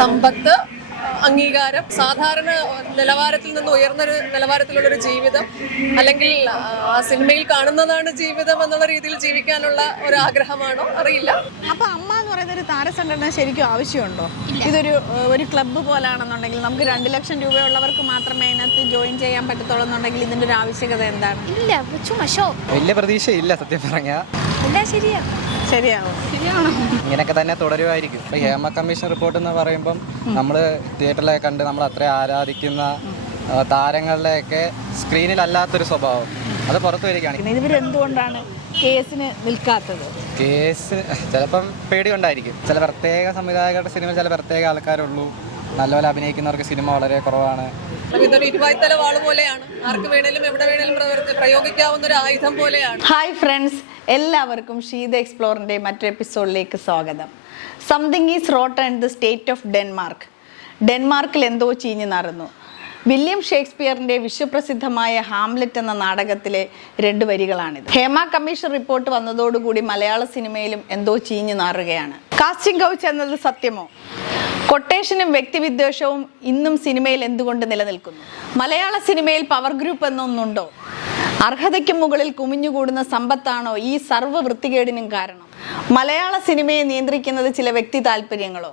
സമ്പത്ത് അംഗീകാരം സാധാരണ നിലവാരത്തിൽ നിന്ന് ഉയർന്നൊരു നിലവാരത്തിലുള്ളൊരു ജീവിതം അല്ലെങ്കിൽ ആ സിനിമയിൽ കാണുന്നതാണ് ജീവിതം എന്നുള്ള രീതിയിൽ ജീവിക്കാനുള്ള ഒരു ആഗ്രഹമാണോ അറിയില്ല. അപ്പൊ അമ്മ എന്ന് പറയുന്ന ഒരു താരസംഘടന ശരിക്കും ആവശ്യമുണ്ടോ? ഇതൊരു ഒരു ക്ലബ്ബ് പോലാണെന്നുണ്ടെങ്കിൽ നമുക്ക് രണ്ട് ലക്ഷം രൂപയുള്ളവർക്ക് മാത്രമേ അതിനകത്ത് ജോയിൻ ചെയ്യാൻ പറ്റത്തുള്ളൂ എന്നുണ്ടെങ്കിൽ ഇതിന്റെ ഒരു ആവശ്യകത എന്താണ്? ഇല്ല വലിയ പ്രതീക്ഷയില്ല സത്യം പറഞ്ഞ. ശരിയാ. ശരിയാവും. ഇങ്ങനെയൊക്കെ തന്നെ തുടരുമായിരിക്കും. ഇപ്പൊ ഹേമ കമ്മീഷൻ റിപ്പോർട്ട് എന്ന് പറയുമ്പം നമ്മൾ തിയേറ്ററിലൊക്കെ കണ്ട് നമ്മൾ അത്ര ആരാധിക്കുന്ന താരങ്ങളുടെയൊക്കെ സ്ക്രീനിലല്ലാത്തൊരു സ്വഭാവം. അത് പുറത്തു വരികയാണ്. ഇവരെന്തുകൊണ്ടാണ് കേസിന് നിൽക്കാത്തത്? കേസ് ചിലപ്പം പേടി കൊണ്ടായിരിക്കും ചില പ്രത്യേക സംവിധായകരുടെ സിനിമ ചില പ്രത്യേക ആൾക്കാരുള്ളൂ. നല്ലപോലെ അഭിനയിക്കുന്നവർക്ക് സിനിമ വളരെ കുറവാണ്. പോലെയാണ്. എവിടെ പ്രയോഗിക്കാവുന്ന ഒരു ആയുധം പോലെയാണ്. ഹായ് ഫ്രണ്ട്സ് എല്ലാവർക്കും ഷീത എക്സ്പ്ലോറിന്റെ മറ്റൊരു എപ്പിസോഡിലേക്ക് സ്വാഗതം. Something is rotten and the state of Denmark ഡെൻമാർക്കിൽ എന്തോ ചീഞ്ഞു നടന്നു. വില്യം ഷേക്സ്പിയറിന്റെ വിശ്വപ്രസിദ്ധമായ ഹാംലെറ്റ് എന്ന നാടകത്തിലെ രണ്ട് വരികളാണിത്. ഹേമ കമ്മീഷൻ റിപ്പോർട്ട് വന്നതോടുകൂടി മലയാള സിനിമയിലും എന്തോ ചീഞ്ഞു നാറുകയാണ്. കാസ്റ്റിംഗ് കൗച്ച് എന്നത് സത്യമോ? കൊട്ടേഷനും വ്യക്തിവിദ്വേഷവും ഇന്നും സിനിമയിൽ എന്തുകൊണ്ട് നിലനിൽക്കുന്നു? മലയാള സിനിമയിൽ പവർ ഗ്രൂപ്പ് എന്നൊന്നുണ്ടോ? അർഹതയ്ക്ക് മുകളിൽ കുമിഞ്ഞുകൂടുന്ന സമ്പത്താണോ ഈ സർവ വൃത്തികേടിനും കാരണം? മലയാള സിനിമയെ നിയന്ത്രിക്കുന്നത് ചില വ്യക്തി താല്പര്യങ്ങളോ?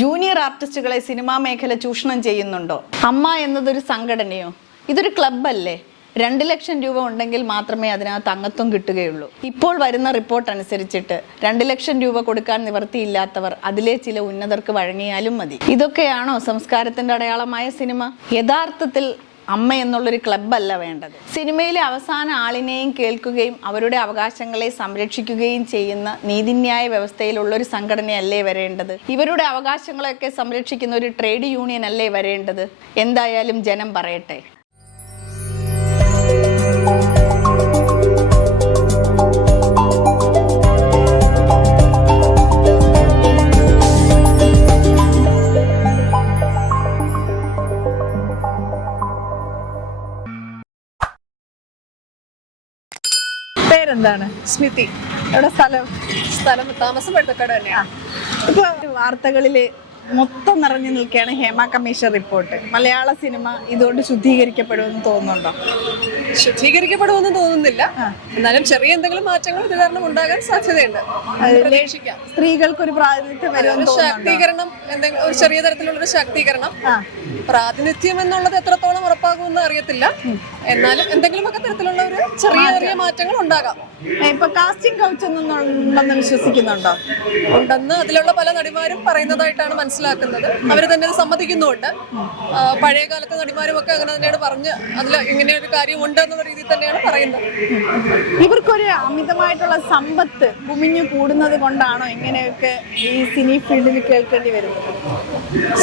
ജൂനിയർ ആർട്ടിസ്റ്റുകളെ സിനിമാ മേഖല ചൂഷണം ചെയ്യുന്നുണ്ടോ? അമ്മ എന്നതൊരു സംഘടനയോ? ഇതൊരു ക്ലബ്ബല്ലേ രണ്ട് ലക്ഷം രൂപ ഉണ്ടെങ്കിൽ മാത്രമേ അതിനകത്ത് അംഗത്വം കിട്ടുകയുള്ളൂ. ഇപ്പോൾ വരുന്ന റിപ്പോർട്ട് അനുസരിച്ചിട്ട് രണ്ട് ലക്ഷം രൂപ കൊടുക്കാൻ നിവർത്തിയില്ലാത്തവർ അതിലെ ചില ഉന്നതർക്ക് വഴങ്ങിയാലും മതി. ഇതൊക്കെയാണോ സംസ്കാരത്തിന്റെ അടയാളമായ സിനിമ? യഥാർത്ഥത്തിൽ അമ്മ എന്നുള്ളൊരു ക്ലബ്ബല്ല വേണ്ടത്. സിനിമയിലെ അവസാന ആളിനെയും കേൾക്കുകയും അവരുടെ അവകാശങ്ങളെ സംരക്ഷിക്കുകയും ചെയ്യുന്ന നീതിന്യായ വ്യവസ്ഥയിലുള്ള ഒരു സംഘടനയല്ലേ വരേണ്ടത്? ഇവരുടെ അവകാശങ്ങളെയൊക്കെ സംരക്ഷിക്കുന്ന ഒരു ട്രേഡ് യൂണിയൻ അല്ലേ വരേണ്ടത്? എന്തായാലും ജനം പറയട്ടെ. പേരെന്താണ് സ്മിതി. എവിടെ സ്ഥലം? സ്ഥലം താമസം പെട്ടക്കട തന്നെയാണ് ഇപ്പൊ വാർത്തകളിൽ മൊത്തം നിറഞ്ഞു നിൽക്കുകയാണ് ഹേമ കമ്മീഷൻ റിപ്പോർട്ട്. മലയാള സിനിമ ഇതുകൊണ്ട് ശുദ്ധീകരിക്കപ്പെടുമെന്ന് തോന്നുന്നുണ്ടോ? ശുദ്ധീകരിക്കപ്പെടുമെന്ന് തോന്നുന്നില്ല. എന്നാലും ചെറിയ എന്തെങ്കിലും മാറ്റങ്ങൾ ഇത് കാരണം ഉണ്ടാകാൻ സാധ്യതയുണ്ട്. സ്ത്രീകൾക്ക് പ്രതീക്ഷിക്കാം. സ്ത്രീകൾക്കൊരു പ്രാതിനിധ്യം ഒരു വരുമെന്ന് തോന്നുന്നുണ്ടോ? ശാക്തീകരണം എന്തെങ്കിലും ഒരു ചെറിയ തരത്തിലുള്ള ഒരു ശാക്തീകരണം പ്രാതിനിധ്യം എന്നുള്ളത് എത്രത്തോളം ഉറപ്പാകുമെന്ന് അറിയത്തില്ല. എന്നാലും എന്തെങ്കിലുമൊക്കെ തരത്തിലുള്ള ഒരു ചെറിയ ചെറിയ മാറ്റങ്ങൾ ഉണ്ടാകാം. ഇപ്പൊ കാസ്റ്റിംഗ് കൗച്ച് ഒന്നും ഉണ്ടെന്ന് വിശ്വസിക്കുന്നുണ്ടോ? ഉണ്ടെന്ന് അതിലുള്ള പല നടിമാരും പറയുന്നതായിട്ടാണ് മനസ്സിലാക്കുന്നത്. അവർ തന്നെ സമ്മതിക്കുന്നുമുണ്ട്. പഴയ കാലത്തെ നടിമാരും ഒക്കെ അങ്ങനെ തന്നെയാണ് പറഞ്ഞ് അതിൽ ഇങ്ങനെ ഒരു കാര്യം ഉണ്ട് എന്നുള്ള രീതിയിൽ തന്നെയാണ് പറയുന്നത്. ഇവർക്കൊരു അമിതമായിട്ടുള്ള സമ്പത്ത് കുമിഞ്ഞു കൂടുന്നത് കൊണ്ടാണോ ഇങ്ങനെയൊക്കെ ഈ സിനി ഫീൽഡിൽ കേൾക്കേണ്ടി വരുന്നത്?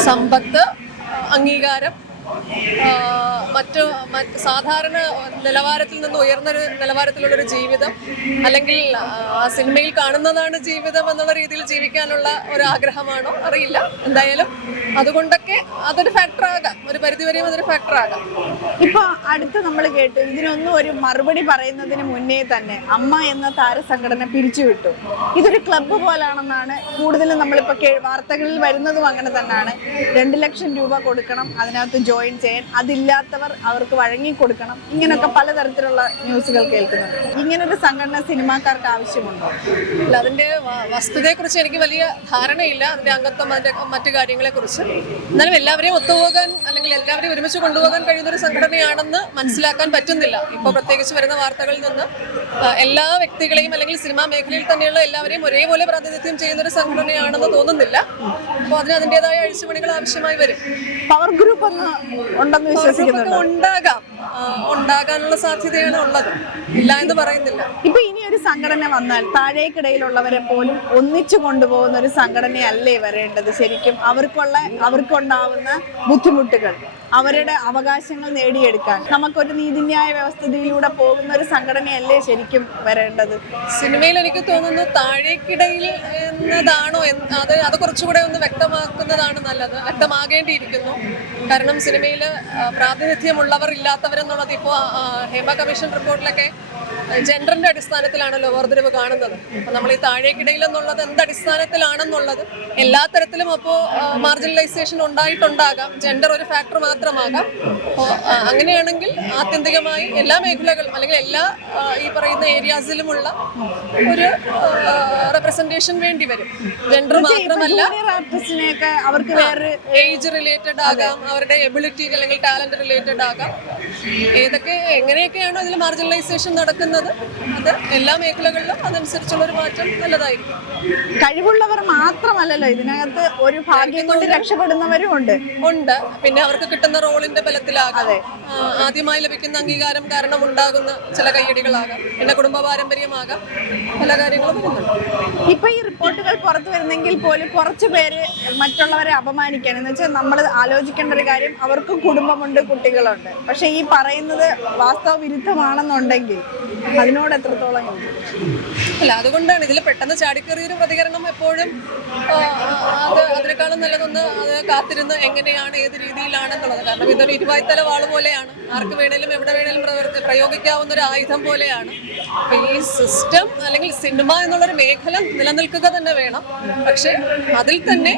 സമ്പത്ത് അംഗീകാരം മറ്റ് സാധാരണ നിലവാരത്തിൽ നിന്ന് ഉയർന്നൊരു നിലവാരത്തിലുള്ളൊരു ജീവിതം അല്ലെങ്കിൽ ആ സിനിമയിൽ കാണുന്നതാണ് ജീവിതം എന്നുള്ള രീതിയിൽ ജീവിക്കാനുള്ള ഒരു ആഗ്രഹമാണോ അറിയില്ല. എന്തായാലും അതുകൊണ്ടൊക്കെ അതൊരു ഫാക്ടർ ആകാം. ഒരു പരിധിവരെയും അതൊരു ഫാക്ടർ ആകാം. ഇപ്പൊ അടുത്ത് നമ്മൾ കേട്ടു. ഇതിനൊന്നും ഒരു മറുപടി പറയുന്നതിന് മുന്നേ തന്നെ അമ്മ എന്ന താരസംഘടന പിരിച്ചുവിട്ടു. ഇതൊരു ക്ലബ്ബ് പോലാണെന്നാണ് കൂടുതലും നമ്മളിപ്പോ വാർത്തകളിൽ വരുന്നതും അങ്ങനെ തന്നെയാണ് രണ്ട് ലക്ഷം രൂപ കൊടുക്കണം അതിനകത്ത് ജോയിൻ ചെയ്യാൻ അതില്ലാത്തവർ അവർക്ക് വഴങ്ങി കൊടുക്കണം. ഇങ്ങനെയൊക്കെ പലതരത്തിലുള്ള ന്യൂസുകൾ കേൾക്കുന്നുണ്ട്. ഇങ്ങനൊരു സംഘടന സിനിമാക്കാർക്ക് ആവശ്യമുണ്ടോ? അല്ല അതിന്റെ വ- വസ്തുതയെക്കുറിച്ച് എനിക്ക് വലിയ ധാരണയില്ല. അതിന്റെ അംഗത്വം അതിന്റെ മറ്റു കാര്യങ്ങളെക്കുറിച്ച്. എന്നാലും എല്ലാവരെയും ഒത്തുപോകാൻ അല്ലെങ്കിൽ എല്ലാവരെയും ഒരുമിച്ച് കൊണ്ടുപോകാൻ കഴിയുന്ന ഒരു സംഘടനയാണെന്ന് മനസ്സിലാക്കാൻ പറ്റുന്നില്ല. ഇപ്പോൾ പ്രത്യേകിച്ച് വരുന്ന വാർത്തകളിൽ നിന്ന് എല്ലാ വ്യക്തികളെയും അല്ലെങ്കിൽ സിനിമാ മേഖലയിൽ തന്നെയുള്ള എല്ലാവരെയും ഒരേപോലെ പ്രാതിനിധ്യം ചെയ്യുന്ന ഒരു സംഘടനയാണെന്ന് തോന്നുന്നില്ല. അപ്പോൾ അതിന് അതിന്റെതായ അഴിച്ചുപണികൾ ആവശ്യമായി വരും. പവർ ഗ്രൂപ്പ് ഒന്ന് ഉണ്ടെന്ന് വിശ്വസിക്കുന്നുണ്ട്. ഉണ്ടാകാം. ഉണ്ടാകാനുള്ള സാധ്യതയാണ് ഉള്ളത്. ഇല്ല എന്ന് പറയുന്നില്ല. ഇപ്പൊ ഇനി ഒരു സംഘടന വന്നാൽ താഴേക്കിടയിലുള്ളവരെ പോലും ഒന്നിച്ചു കൊണ്ടുപോകുന്ന ഒരു സംഘടനയല്ലേ വരേണ്ടത് ശരിക്കും? അവർക്കുള്ള അവർക്കുണ്ടാവുന്ന ബുദ്ധിമുട്ടുകൾ അവരുടെ അവകാശങ്ങൾ നേടിയെടുക്കാൻ. നമുക്കൊരു നീതിന്യായ വ്യവസ്ഥയിലൂടെ പോകുന്ന ഒരു സംഘടനയല്ലേ ശരിക്കും വരേണ്ടത്? സിനിമയിൽ എനിക്ക് തോന്നുന്നു താഴേക്കിടയിൽ എന്നതാണോ അത് അത് കുറച്ചുകൂടെ ഒന്ന് വ്യക്തമാക്കുന്നതാണ് നല്ലത്. വ്യക്തമാകേണ്ടിയിരിക്കുന്നു. കാരണം സിനിമയിൽ പ്രാതിനിധ്യമുള്ളവർ ഇല്ലാത്തവരെന്നുള്ളത് ഇപ്പോൾ ഹേമ കമ്മീഷൻ റിപ്പോർട്ടിലൊക്കെ ജെൻഡറിന്റെ അടിസ്ഥാനത്തിലാണല്ലോ വേർതിരിവ് കാണുന്നത്. അപ്പൊ നമ്മൾ ഈ താഴേക്കിടയിൽ എന്നുള്ളത് എന്ത് അടിസ്ഥാനത്തിലാണെന്നുള്ളത് എല്ലാ തരത്തിലും അപ്പോ മാർജിനലൈസേഷൻ ഉണ്ടായിട്ടുണ്ടാകാം. ജെൻഡർ ഒരു ഫാക്ടർ മാത്രമാകാം. അപ്പോൾ അങ്ങനെയാണെങ്കിൽ ആത്യന്തികമായി എല്ലാ മേഖലകളും അല്ലെങ്കിൽ എല്ലാ ഈ പറയുന്ന ഏരിയാസിലുമുള്ള ഒരു റെപ്രസെന്റേഷൻ വേണ്ടി വരും. ജെൻഡർ മാത്രമല്ല അവർക്ക് വേറെ ഏജ് റിലേറ്റഡ് ആകാം അവരുടെ എബിലിറ്റി അല്ലെങ്കിൽ ടാലന്റ് റിലേറ്റഡ് ആകാം. ഏതൊക്കെ എങ്ങനെയൊക്കെയാണോ ഇതിൽ മാർജിനലൈസേഷൻ നടക്കുന്നത് അത് എല്ലാ മേഖലകളിലും അതനുസരിച്ചുള്ള ഒരു മാറ്റം നല്ലതായിരിക്കും. കഴിവുള്ളവർ മാത്രമല്ലല്ലോ ഇതിനകത്ത് ഒരു ഭാഗ്യം കൊണ്ട് രക്ഷപ്പെടുന്നവരും ഉണ്ട്. ഉണ്ട്. പിന്നെ അവർക്ക് കിട്ടുന്ന റോളിന്റെ ബലത്തിലാകാതെ ആദ്യമായി ലഭിക്കുന്ന അംഗീകാരം കാരണം ഉണ്ടാകുന്ന ചില കയ്യടികളാകാം. പിന്നെ കുടുംബ പാരമ്പര്യമാകാം. പല കാര്യങ്ങളും വരുന്നുണ്ട്. ഇപ്പൊ ഈ റിപ്പോർട്ടുകൾ പുറത്തു വരുന്നെങ്കിൽ പോലും കുറച്ചു പേര് മറ്റുള്ളവരെ അപമാനിക്കാൻ. എന്ന് വെച്ചാൽ നമ്മൾ ആലോചിക്കേണ്ട ഒരു കാര്യം അവർക്ക് കുടുംബമുണ്ട് കുട്ടികളുണ്ട്. പക്ഷെ ഈ പറയുന്നത് വാസ്തവ വിരുദ്ധമാണെന്നുണ്ടെങ്കിൽ അതിനോട് എത്രത്തോളം അല്ല അതുകൊണ്ടാണ് ഇതിൽ പെട്ടെന്ന് ചാടിക്കേറിയൊരു പ്രതികരണം എപ്പോഴും അത് അതിനേക്കാളും നല്ലതൊന്ന് അത് കാത്തിരുന്ന് എങ്ങനെയാണ് ഏത് രീതിയിലാണെന്നുള്ളത്. കാരണം ഇതൊരു ഇരുവായ്ത്തല വാൾ പോലെയാണ്. ആർക്ക് വേണേലും എവിടെ വേണേലും പ്രവർത്തി പ്രയോഗിക്കാവുന്ന ഒരു ആയുധം പോലെയാണ്. ഈ സിസ്റ്റം അല്ലെങ്കിൽ സിനിമ എന്നുള്ളൊരു മേഖല നിലനിൽക്കുക തന്നെ വേണം. പക്ഷെ അതിൽ തന്നെ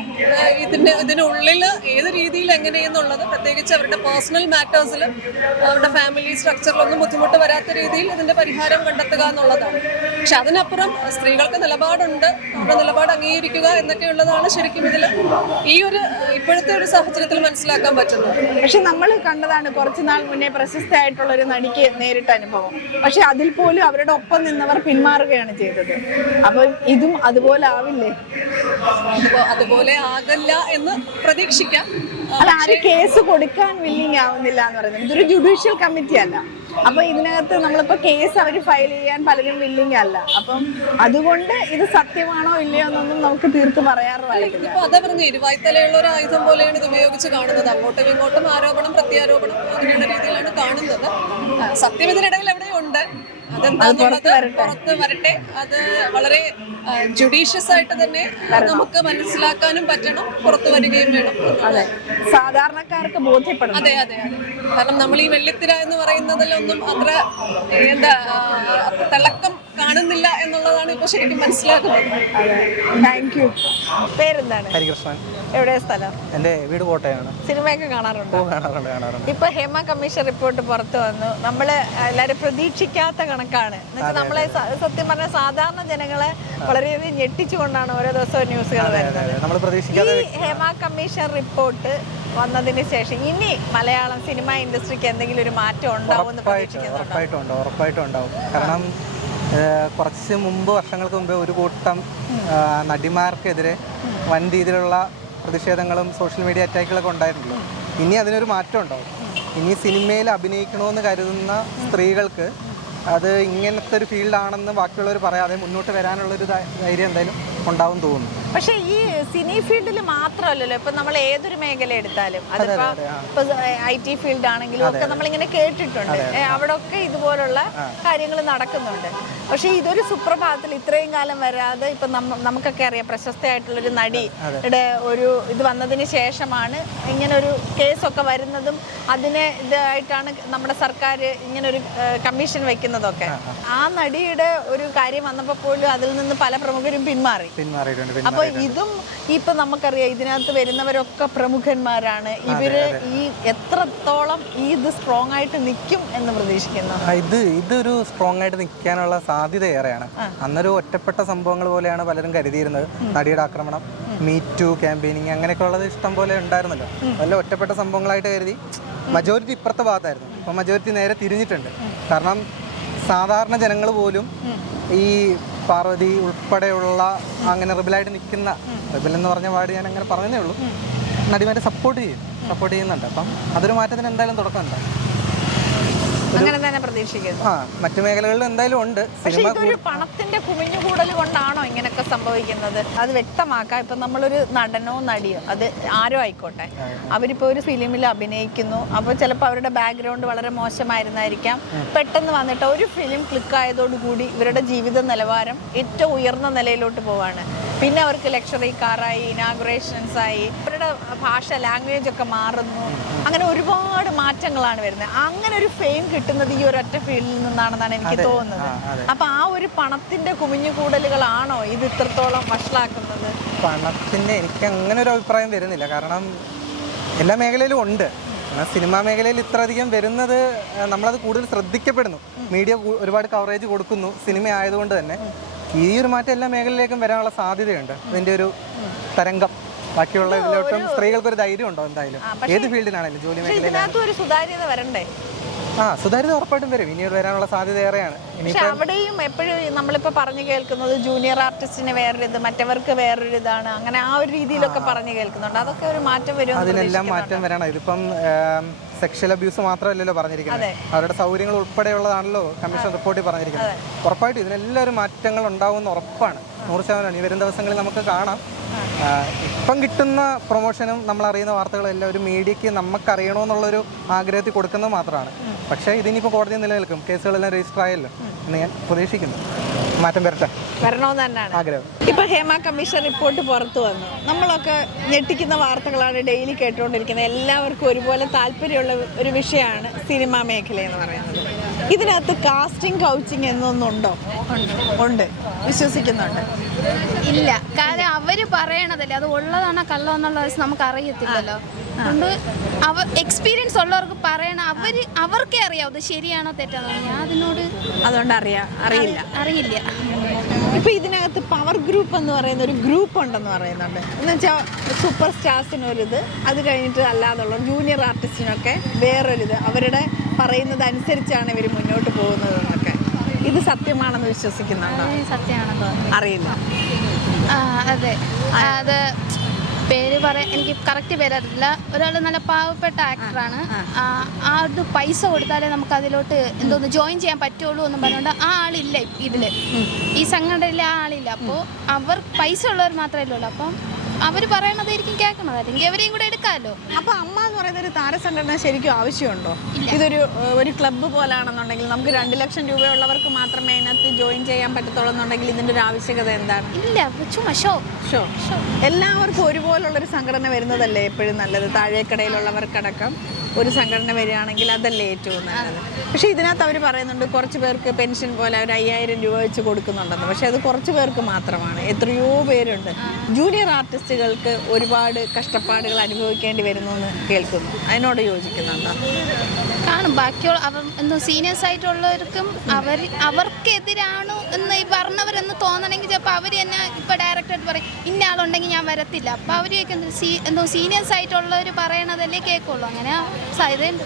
ഇതിന്റെ ഇതിനുള്ളിൽ ഏത് രീതിയിൽ എങ്ങനെയെന്നുള്ളത് പ്രത്യേകിച്ച് അവരുടെ പേഴ്സണൽ മാറ്റേഴ്സിൽ അവരുടെ ഫാമിലി സ്ട്രക്ചറിലൊന്നും ബുദ്ധിമുട്ട് വരാത്ത രീതിയിൽ ഇതിന്റെ പരിഹാരം കണ്ടെത്തുക എന്നുള്ളതാണ്. പക്ഷെ അതിനപ്പുറം സ്ത്രീകൾക്ക് നിലപാടുണ്ട് അവരുടെ നിലപാട് അംഗീകരിക്കുക എന്നൊക്കെയുള്ളതാണ് ശരിക്കും ഇതിൽ ഈ ഒരു ഇപ്പോഴത്തെ ഒരു സാഹചര്യത്തിൽ മനസ്സിലാക്കാൻ പറ്റുന്നത്. പക്ഷെ നമ്മൾ കണ്ടതാണ് കുറച്ചു നാൾ മുന്നേ പ്രശസ്തയായിട്ടുള്ള ഒരു നടിക്ക് നേരിട്ട അനുഭവം. പക്ഷെ അതിൽ പോലും അവരുടെ ഒപ്പം നിന്നവർ പിന്മാറുകയാണ് ചെയ്തത്. അപ്പൊ ഇതും അതുപോലെ ആവില്ലേ? അതുപോലെ ആകല്ല എന്ന് പ്രതീക്ഷിക്കാം. അല്ല ആരും കേസ് കൊടുക്കാൻ വില്ലിങ് ആവുന്നില്ല എന്ന് പറയുന്നത്. ഇതൊരു ജുഡീഷ്യൽ കമ്മിറ്റി അല്ല. അപ്പൊ ഇതിനകത്ത് നമ്മളിപ്പോ കേസ് അവർ ഫയൽ ചെയ്യാൻ പലരും വില്ലിങ് അല്ല. അപ്പം അതുകൊണ്ട് ഇത് സത്യമാണോ ഇല്ലയോ എന്നൊന്നും നമുക്ക് തീർത്ത് പറയാറ് പാടില്ല ഇതിപ്പോ അതാ പറഞ്ഞ ഇരുവായ്ത്തലയുള്ള ഒരു ആയുധം പോലെയാണ് ഇത് ഉപയോഗിച്ച് കാണുന്നത്. അങ്ങോട്ടും ഇങ്ങോട്ടും ആരോപണം പ്രത്യാരോപണം അങ്ങനെയുള്ള രീതിയിലാണ് കാണുന്നത്. സത്യം ഇതിനിടയിൽ എവിടെയുണ്ട്? അതെന്താന്നുള്ളത് പുറത്ത് വരട്ടെ. അത് വളരെ ജുഡീഷ്യസ് ആയിട്ട് തന്നെ നമുക്ക് മനസ്സിലാക്കാനും പറ്റണം. പുറത്തു വരികയും വേണം. അതെ. സാധാരണക്കാർക്ക് ബോധ്യപ്പെടണം. അതെ അതെ അതെ. കാരണം നമ്മൾ ഈ വെള്ളിത്തിര എന്ന് പറയുന്നതിലൊന്നും അത്ര എന്താ തിളക്കം കാണുന്നില്ല എന്നുള്ളതാണ് ഇപ്പൊ ശരിക്കും മനസ്സിലാക്കുന്നത്. താങ്ക് യു പേരെന്താണ്? ഹരികൃഷ്ണൻ. എവിടെ സ്ഥലം? എന്റെ വീട് കോട്ടയാണ് സിനിമയൊക്കെ കാണാറുണ്ടോ? കാണാറുണ്ട് കാണാറുണ്ട്. ഇപ്പൊ ഹേമ കമ്മീഷൻ റിപ്പോർട്ട് പുറത്തു വന്നു. നമ്മൾ എല്ലാരും പ്രതീക്ഷിക്കാത്ത കണക്കാണ്. നമ്മളെ സത്യം പറഞ്ഞ സാധാരണ ജനങ്ങളെ വളരെയധികം ഞെട്ടിച്ചുകൊണ്ടാണ് ഓരോ ദിവസവും ന്യൂസുകൾ വരുന്നത്. ഈ ഹേമ കമ്മീഷൻ റിപ്പോർട്ട് വന്നതിന് ശേഷം ഇനി മലയാളം സിനിമ ഇൻഡസ്ട്രിക്ക് എന്തെങ്കിലും ഒരു മാറ്റം ഉണ്ടാവും എന്ന് പ്രതീക്ഷിക്കുന്നുണ്ടോ? ഉറപ്പായിട്ടും ഉണ്ടാവും. കാരണം കുറച്ച് മുമ്പ് വർഷങ്ങൾക്ക് മുമ്പ് ഒരു കൂട്ടം നടിമാർക്കെതിരെ വൻ രീതിയിലുള്ള പ്രതിഷേധങ്ങളും സോഷ്യൽ മീഡിയ അറ്റാക്കുകളൊക്കെ ഉണ്ടായിട്ടുള്ളൂ ഇനി അതിനൊരു മാറ്റം ഉണ്ടാവും. ഇനി സിനിമയിൽ അഭിനയിക്കണമെന്ന് കരുതുന്ന സ്ത്രീകൾക്ക് അത് ഇങ്ങനത്തെ ഒരു ഫീൽഡാണെന്ന് ബാക്കിയുള്ളവർ പറയാതെ മുന്നോട്ട് വരാനുള്ള ഒരു ധൈര്യം എന്തായാലും ഉണ്ടാവും തോന്നുന്നു. പക്ഷെ ഈ സിനി ഫീൽഡിൽ മാത്രമല്ലല്ലോ. ഇപ്പൊ നമ്മൾ ഏതൊരു മേഖല എടുത്താലും. അതിപ്പോ ഐ ടി ഫീൽഡ് ആണെങ്കിലും ഒക്കെ നമ്മളിങ്ങനെ കേട്ടിട്ടുണ്ട്. അവിടെ ഒക്കെ ഇതുപോലുള്ള കാര്യങ്ങൾ നടക്കുന്നുണ്ട്. പക്ഷെ ഇതൊരു സുപ്രഭാതത്തിൽ ഇത്രയും കാലം വരാതെ ഇപ്പൊ നമുക്കൊക്കെ അറിയാം പ്രശസ്തയായിട്ടുള്ള ഒരു നടിയുടെ ഒരു ഇത് വന്നതിന് ശേഷമാണ് ഇങ്ങനെ ഒരു കേസൊക്കെ വരുന്നതും അതിനെ ഇതായിട്ടാണ് നമ്മുടെ സർക്കാർ ഇങ്ങനെ ഒരു കമ്മീഷൻ വെക്കുന്നതൊക്കെ ആ നടിയുടെ ഒരു കാര്യം വന്നപ്പോൾ പോലും അതിൽ നിന്ന് പല പ്രമുഖരും പിന്മാറി. പിന്മാറിയിട്ടുണ്ട് അപ്പൊ ഇതും ഇപ്പൊ നമുക്കറിയാം ഇതിനകത്ത് വരുന്നവരൊക്കെ പ്രമുഖന്മാരാണ്. ഇവർ ഈ എത്രത്തോളം ഈ ഇത് സ്ട്രോങ് ആയിട്ട് നിൽക്കും എന്ന് പ്രതീക്ഷിക്കുന്നു? ഇത് ഇതൊരു സ്ട്രോങ് ആയിട്ട് നിൽക്കാനുള്ള സാധ്യത ഏറെയാണ്. അന്നൊരു ഒറ്റപ്പെട്ട സംഭവങ്ങൾ പോലെയാണ് പലരും കരുതിയിരുന്നത്. നടിയുടെ ആക്രമണം മീറ്റു ക്യാമ്പയിനിങ് അങ്ങനെയൊക്കെ ഉള്ളത് ഇഷ്ടം പോലെ ഉണ്ടായിരുന്നല്ലോ. നല്ല ഒറ്റപ്പെട്ട സംഭവങ്ങളായിട്ട് കരുതി. മജോറിറ്റി ഇപ്പുറത്തെ ഭാഗത്തായിരുന്നു. ഇപ്പം മജോറിറ്റി നേരെ തിരിഞ്ഞിട്ടുണ്ട്. കാരണം സാധാരണ ജനങ്ങൾ പോലും ഈ പാർവതി ഉൾപ്പെടെയുള്ള അങ്ങനെ റിബലായിട്ട് നിൽക്കുന്ന റിബൽ എന്ന് പറഞ്ഞ പാട് ഞാൻ അങ്ങനെ പറഞ്ഞതേ ഉള്ളൂ. നടിമാരെ സപ്പോർട്ട് ചെയ്യും. സപ്പോർട്ട് ചെയ്യുന്നുണ്ട്. അപ്പം അതൊരു മാറ്റത്തിന് എന്തായാലും തുടക്കമുണ്ട്. അങ്ങനെ തന്നെ പ്രതീക്ഷിക്കുന്നു. ആ മറ്റു മേഖലകളിൽ എന്തായാലും ഉണ്ട്. സിനിമ പണത്തിന്റെ കുമിഞ്ഞുകൂടൽ കൊണ്ടാണോ ഇങ്ങനെയൊക്കെ സംഭവിക്കുന്നത്? അത് വ്യക്തമാക്കാം. ഇപ്പൊ നമ്മളൊരു നടനോ നടിയോ അത് ആരോ ആയിക്കോട്ടെ. അവരിപ്പോ ഒരു ഫിലിമിൽ അഭിനയിക്കുന്നു. അപ്പോൾ ചിലപ്പോ അവരുടെ ബാക്ക്ഗ്രൗണ്ട് വളരെ മോശമായിരുന്നായിരിക്കാം പെട്ടെന്ന് വന്നിട്ട് ഒരു ഫിലിം ക്ലിക്ക് ആയതോടുകൂടി ഇവരുടെ ജീവിത നിലവാരം ഏറ്റവും ഉയർന്ന നിലയിലോട്ട് പോവാണ്. പിന്നെ അവർക്ക് ലക്ഷറി കാറായി ഇനാഗുറേഷൻസ് ആയി അവരുടെ ഭാഷ ലാംഗ്വേജ് ഒക്കെ മാറുന്നു അങ്ങനെ ഒരുപാട് മാറ്റങ്ങളാണ് വരുന്നത്. അങ്ങനെ ഒരു ഫെയിം കിട്ടുന്നത് ഈ ഒരൊറ്റ ഫീൽഡിൽ നിന്നാണെന്നാണ് എനിക്ക് തോന്നുന്നത്. അപ്പൊ ആ ഒരു പണത്തിന്റെ കുമിഞ്ഞുകൂടലുകളാണോ ഇത് ഇത്രത്തോളം വഷളാക്കുന്നത്? പണത്തിന്റെ എനിക്ക് അങ്ങനെ ഒരു അഭിപ്രായം വരുന്നില്ല. കാരണം എല്ലാ മേഖലയിലും ഉണ്ട്. എന്നാൽ സിനിമാ മേഖലയിൽ ഇത്രയധികം വരുന്നത് ആ, നമ്മളത് കൂടുതൽ ശ്രദ്ധിക്കപ്പെടുന്നു. മീഡിയ ഒരുപാട് കവറേജ് കൊടുക്കുന്നു. സിനിമ ആയതുകൊണ്ട് തന്നെ ഈ ഒരു മാറ്റം എല്ലാ മേഖലയിലേക്കും വരാനുള്ള സാധ്യതയുണ്ട്. അതിന്റെ ഒരു തരംഗം. ബാക്കിയുള്ള ഇതിലോട്ടും സ്ത്രീകൾക്ക് ഒരു ധൈര്യം ഉണ്ടോ എന്തായാലും ഏത് ഫീൽഡിനാണെങ്കിലും ജോലി മേഖല മേഖലയിൽ ഒരു സുതാര്യത വരണ്ടേ? ആ സുതാര്യത ഉറപ്പായിട്ടും വരും. ഇനി വരാനുള്ള സാധ്യത ഏറെയാണ്. പക്ഷെ അവിടെയും എപ്പോഴും നമ്മളിപ്പോ പറഞ്ഞു കേൾക്കുന്നത് ജൂനിയർ ആർട്ടിസ്റ്റിന് വേറൊരു ഇത് മറ്റവർക്ക് വേറൊരു ഇതാണ് അങ്ങനെ ആ ഒരു രീതിയിലൊക്കെ പറഞ്ഞു കേൾക്കുന്നുണ്ട്. അതൊക്കെ ഒരു മാറ്റം വരും അതിനെല്ലാം മാറ്റം വരണം. ഇതിപ്പം സെക്ഷൽ അബ്യൂസ് മാത്രമല്ലല്ലോ പറഞ്ഞിരിക്കുന്നത്. അവരുടെ സൗകര്യങ്ങൾ ഉൾപ്പെടെയുള്ളതാണല്ലോ കമ്മീഷൻ റിപ്പോർട്ടിൽ പറഞ്ഞിരിക്കുന്നത്. ഉറപ്പായിട്ടും ഇതിനെല്ലാം ഒരു മാറ്റങ്ങൾ ഉണ്ടാവുമെന്ന് ഉറപ്പാണ് നൂറ് ശതമാനം ഈ വരും ദിവസങ്ങളിൽ നമുക്ക് കാണാം. ഇപ്പം കിട്ടുന്ന പ്രൊമോഷനും നമ്മൾ അറിയുന്ന വാർത്തകളും എല്ലാം ഒരു മീഡിയക്ക് നമുക്ക് അറിയണമെന്നുള്ളൊരു ആഗ്രഹത്തിൽ കൊടുക്കുന്നത് മാത്രമാണ്. പക്ഷേ ഇതിനിപ്പോൾ കോടതി നിലനിൽക്കും. കേസുകളെല്ലാം രജിസ്റ്റർ ആയല്ലോ. എന്ന് ഞാൻ പ്രതീക്ഷിക്കുന്നു. മാറ്റം വരട്ടെ. വരണമെന്ന് തന്നെയാണ്. ആഗ്രഹം. ഇപ്പൊ ഹേമ കമ്മീഷൻ റിപ്പോർട്ട് പുറത്തു വന്നു. നമ്മളൊക്കെ ഞെട്ടിക്കുന്ന വാർത്തകളാണ് ഡെയിലി കേട്ടുകൊണ്ടിരിക്കുന്നത്. എല്ലാവർക്കും ഒരുപോലെ താല്പര്യമുള്ള ഒരു വിഷയമാണ് സിനിമാ മേഖല എന്ന് പറയുന്നത്. ഇതിനകത്ത് കാസ്റ്റിംഗ് കൗച്ചിങ് എന്നൊന്നുണ്ടോ? ഉണ്ട്. വിശ്വസിക്കുന്നുണ്ട്. ഇല്ല. കാരണം അവർ പറയണതല്ലേ. അത് ഉള്ളതാണോ കള്ളമെന്നുള്ള നമുക്ക് അറിയത്തില്ലല്ലോ അതുകൊണ്ട് അവ എക്സ്പീരിയൻസ് ഉള്ളവർക്ക് പറയണ അവർ അവർക്കേ അറിയാം അത് ശരിയാണോ തെറ്റാണോ ഞാൻ അതിനോട് അതുകൊണ്ട് അറിയാം അറിയില്ല. അറിയില്ല. ഇപ്പൊ ഇതിനകത്ത് പവർ ഗ്രൂപ്പ് എന്ന് പറയുന്ന ഒരു ഗ്രൂപ്പ് ഉണ്ടെന്ന് പറയുന്നുണ്ട്. എന്ന് വെച്ചാൽ സൂപ്പർ സ്റ്റാർസിനൊരിത് അത് കഴിഞ്ഞിട്ട് അല്ലാതുള്ള ജൂനിയർ ആർട്ടിസ്റ്റിനൊക്കെ വേറൊരിത്. അവരുടെ പറയുന്നത് അനുസരിച്ചാണ് ഇവർ മുന്നോട്ട് പോകുന്നത് എന്നൊക്കെ ഇത് സത്യമാണെന്ന് വിശ്വസിക്കുന്നുണ്ടോ? സത്യമാണെന്ന് തോന്നുന്നു. അറിയില്ല. അതെ. അത് പേര് പറയാൻ എനിക്ക് കറക്റ്റ് പേരറിയില്ല. ഒരാൾ നല്ല പാവപ്പെട്ട ആക്ടറാണ് ആ അത് പൈസ കൊടുത്താലേ നമുക്ക് അതിലോട്ട് എന്തോന്ന് ജോയിൻ ചെയ്യാൻ പറ്റുള്ളൂ എന്ന് പറഞ്ഞുകൊണ്ട് ആ ആളില്ല ഇതിൽ ഇതിൽ. ഈ സംഘടനയിൽ ആ ആളില്ല. അപ്പോൾ അവർ പൈസ ഉള്ളവർ മാത്രമേ ഉള്ളൂ. അപ്പം അവർ പറയണതായിരിക്കും കേൾക്കണത്. അല്ലെങ്കിൽ അവരെയും കൂടെ എടുക്കാമല്ലോ അപ്പൊ അമ്മ എന്ന് പറയുന്ന ഒരു താരസംഘടന ശരിക്കും ആവശ്യമുണ്ടോ? ഇതൊരു ഒരു ക്ലബ്ബ് പോലാണെന്നുണ്ടെങ്കിൽ നമുക്ക് രണ്ട് ലക്ഷം രൂപയുള്ളവർക്ക് മാത്രമേ അതിനകത്ത് ജോയിൻ ചെയ്യാൻ പറ്റത്തുള്ളൂ എന്നുണ്ടെങ്കിൽ ഇതിന്റെ ഒരു ആവശ്യകത എന്താണ്? ഇല്ല ചുമ്മാ ഷോ ഷോ എല്ലാവർക്കും ഒരുപോലുള്ളൊരു സംഘടന വരുന്നതല്ലേ എപ്പോഴും നല്ലത്? താഴേക്കടയിലുള്ളവർക്കടക്കം. ഒരു സംഘടന വരികയാണെങ്കിൽ അതല്ലേ ഏറ്റവും നല്ലത്. പക്ഷേ ഇതിനകത്ത് അവർ പറയുന്നുണ്ട് കുറച്ച് പേർക്ക് പെൻഷൻ പോലെ ഒരു അയ്യായിരം രൂപ വെച്ച് കൊടുക്കുന്നുണ്ടെന്ന്. പക്ഷേ അത് കുറച്ച് പേർക്ക് മാത്രമാണ്. എത്രയോ പേരുണ്ട്. ജൂനിയർ ആർട്ടിസ്റ്റുകൾക്ക് ഒരുപാട് കഷ്ടപ്പാടുകൾ അനുഭവിക്കേണ്ടി വരുന്നു എന്ന് കേൾക്കുന്നു. അതിനോട് യോജിക്കുന്നുണ്ടോ? കാണും. ബാക്കിയുള്ള അവർ എന്തോ സീനിയേഴ്സ് ആയിട്ടുള്ളവർക്കും അവർ അവർക്കെതിരാണ് എന്ന് ഈ പറഞ്ഞവരെന്ന് തോന്നണമെങ്കിൽ ചിലപ്പോൾ അവർ തന്നെ ഇപ്പോൾ ഡയറക്റ്റായിട്ട് പറയും ഇന്ന ആളുണ്ടെങ്കിൽ ഞാൻ വരത്തില്ല. അപ്പോൾ അവർ ചോദിക്കുന്നത് സീ എന്തോ സീനിയേഴ്സ് ആയിട്ടുള്ളവർ പറയണതല്ലേ കേൾക്കുള്ളൂ. അങ്ങനെ സാധ്യതയുണ്ട്.